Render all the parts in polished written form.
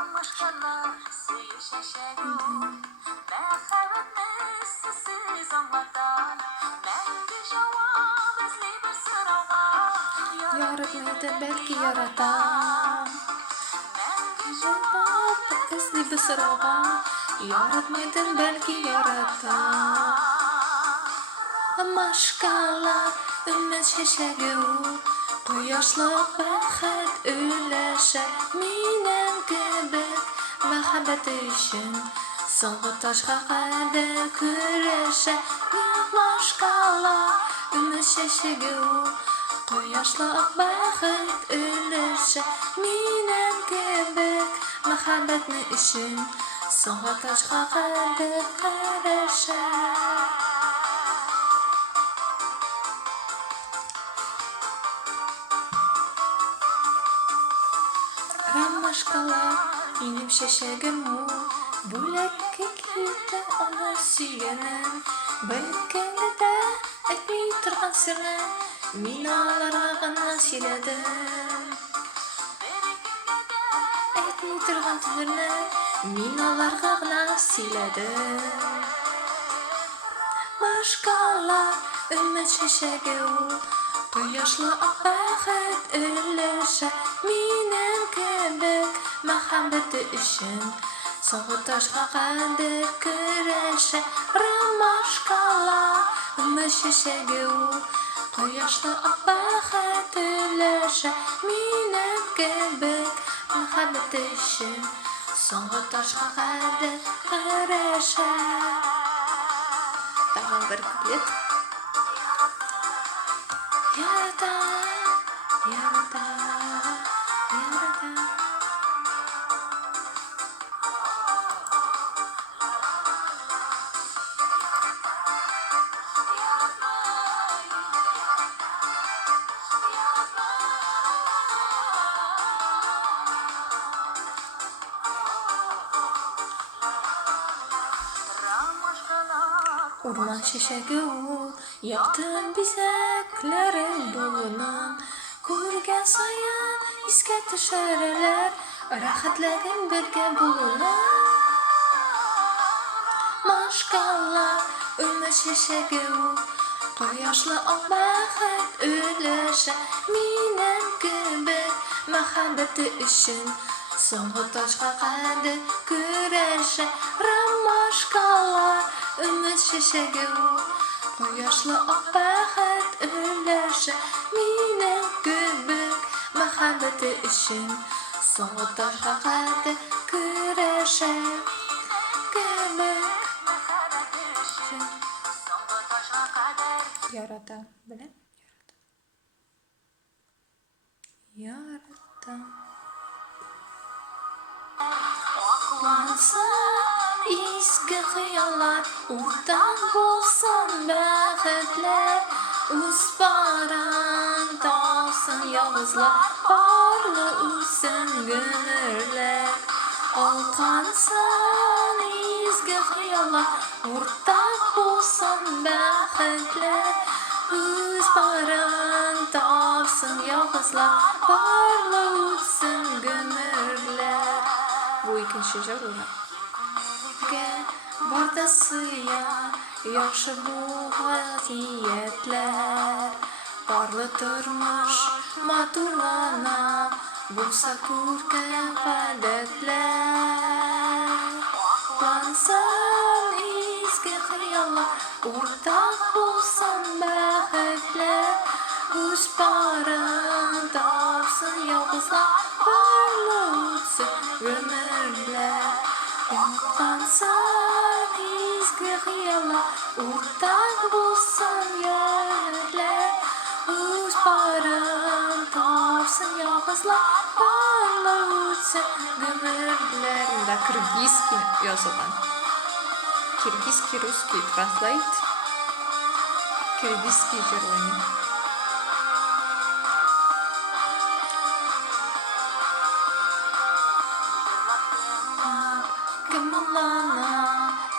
Maşkallah sevişeşelim Merhametli siz anlardan Məngi cevap izli bir sırava Yaratmaydı belki yaratan. Cevap izli bir sırava. Yaratmaydı belki yaratan. Maşkallah ümmet şeşegi Quyoshliq baxet ülleşe Minen kebek Muhabbet için Soğuk taşqa qadar küreşe Maşkallah ümmet şeşegi Quyoshliq baxet ülleşe Minen kebek Muhabbetni için Soğuk taşqa qadar küreşe Рамашкалар, минем шешегім Бүләкке килді оны сүйгенім Бәлкәңді әйтмей тұрған сырны Мин аларға ғана сөйледім Әйтмей тұрған түбірні Мин аларға ғана сөйледім Машкалар, үміт шешегі Quyoshli baxet ülleşe Minen kebek Muhabbeti için Soğuk taşqa qadar küreşe Ramaşkala Ümit şişegi Quyoshli baxet ülleşe Minen kebek Muhabbeti için Soğuk taşqa qadar küreşe Tamam bir kuplet Yarata, yarata, yarata. Orman şişegi Yaktın bizekleri bulunan Ko'rgan sayan esga tusharalar Rahatligim birga bulunan Mashkallah umid shishagi Quyoshli baxet ülleşe Minen kebek muhabbeti için Soğuk taşqa qadar küreşe Ramashkallah umid shishagi Quyoshli baxet ülleşe Minen kebek muhabbeti için Soğuk taşqa qadar küreşe Kebek Yarata bilen Yarata Oqlansa eski xiyollar O'rtak bo'lsin baxtlar O'z baran topsin yolg'izlar Porli o'tsin gumrlar Oqlansin eski xiyollar O'rtak bo'lsin baxtlar O'z baran topsin yolg'izlar Porli o'tsin gumrlar Bu ikinci jaruna Barda suya Yaxshi bu vaziyatlar Porli turmush Maturlana Bo'lsa ko'rkam odatlar Oqlansin eski xiyollar O'rtak bo'lsin baxtlar O'z baran topsin yolg'izlar Porli o'tsin gumrlar Oqlansin eski xiyollar O'rtak bo'lsin yo'llar O'z baran topsin yolg'izlar Porli o'tsin gumrlar Unda kirgizskiy yozilgan Kirgizskiy русский translate Kirgizskiy jaroni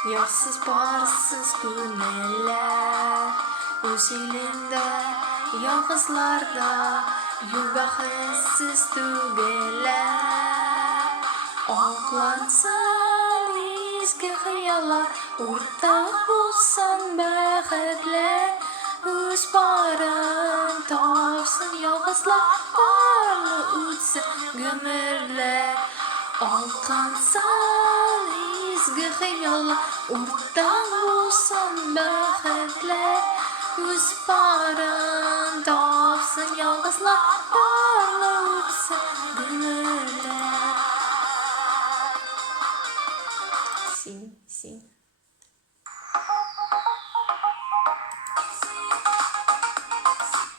Yarsız barsız günler O'z elingda yolg'izlarda Yo'l baxtsiz tugalar Oqlansan izgi xiyollar, o'rtaq bo'lsan baxtlar, o'z barin topsin yolg'izlar, qorli o'tsin gumrlar. Oqlansan izgi xiyollar, o'rtaq bo'lsan baxtlar, o'z barin topsin yolg'izlar, qorli o'tsin gumrlar. Sim.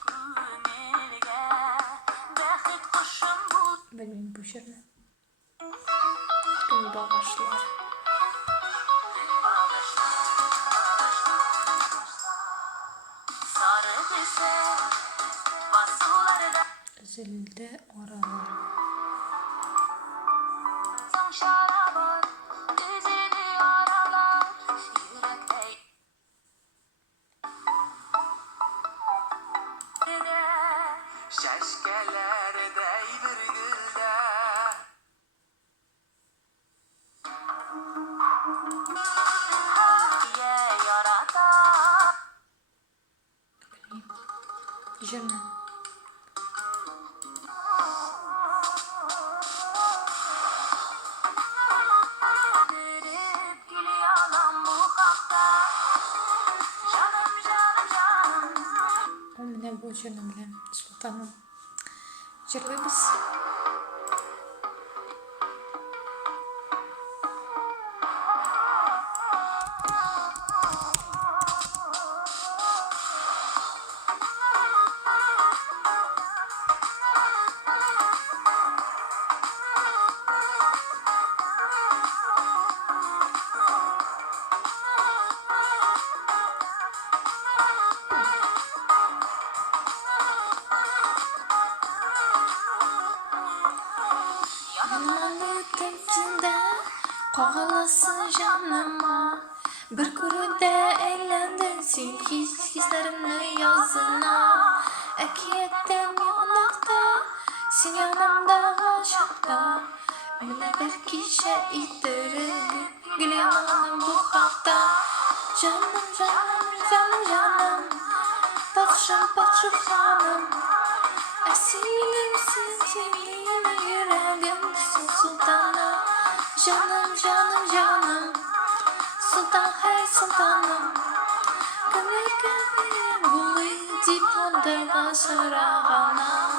Күңелгә бәхет кошым бул. Bilmiyorum bu şarkı. Gül bağışlar. Sarı köşe basılarda Üzüldü oralar. son şarabın üzüldü aralar yürekte. Şeşkelerdey bir gülde diye yaratan Jana. Verip gülüyorum bu hakta. Canım. O ne bu canım bilen sultanım. Jırlıyız. Yanmalık içinde kovalasın canıma. Bir kuruda eğlendin sen hislerimle yazına. Ekiyettim yanakta, sen yanımda aşıkta. Öyle bir kişi ittirir gülüyorum bu hakta. Canım, Patron hanım. Esilimsin sevdiğime yüreğimsin sultanım. Canım, sultan hey sultanım. Gönül gönül bulayım deyip ondan sırağına.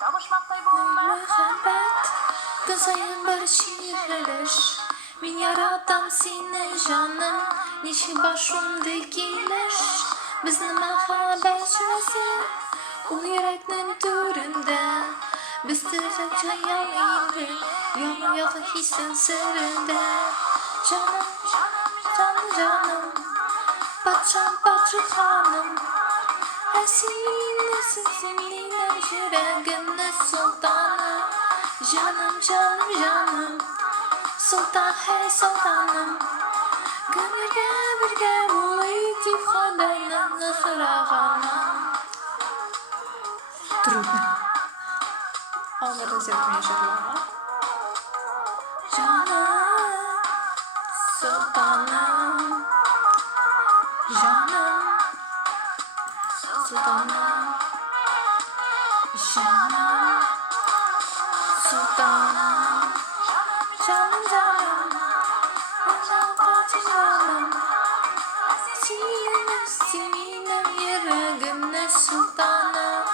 Kavuşmaktay bu Muhabbet gözayın bir şiirler. Min yaratam seni canım, neşe başımdakiler. Bizni muhabbet şurası, o yüreknin türünde. Biz tırıkça yanıydı, yanıyor hissin sırrında. Canım, patron hanım. Esilimsin seninle yüreğimde sultanım. Canım, sultan hey sultanım. Gönülge birge bulayım kadının sırağına. Трудно. Onları sevmeye çalışıyorum. Canım, sultanım. Canım, sultanım. Sultanım. Canım. Canım. Seninle yüreğimde sultanım.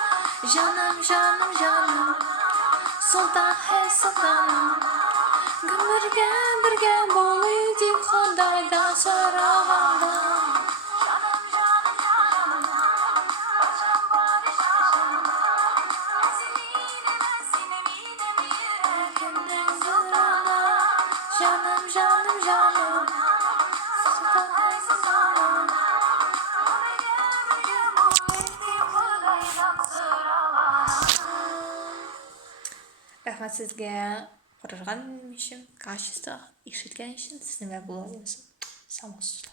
Canım. Sultan hey sultanım. Birge bulayım Xudaydan sorağanda. Canım. Sultan hey sultanım. rahmat sizga ko'rgan ishim, qarshida eshitgan ishim, sizni va bo'lasiz. Sağ olun.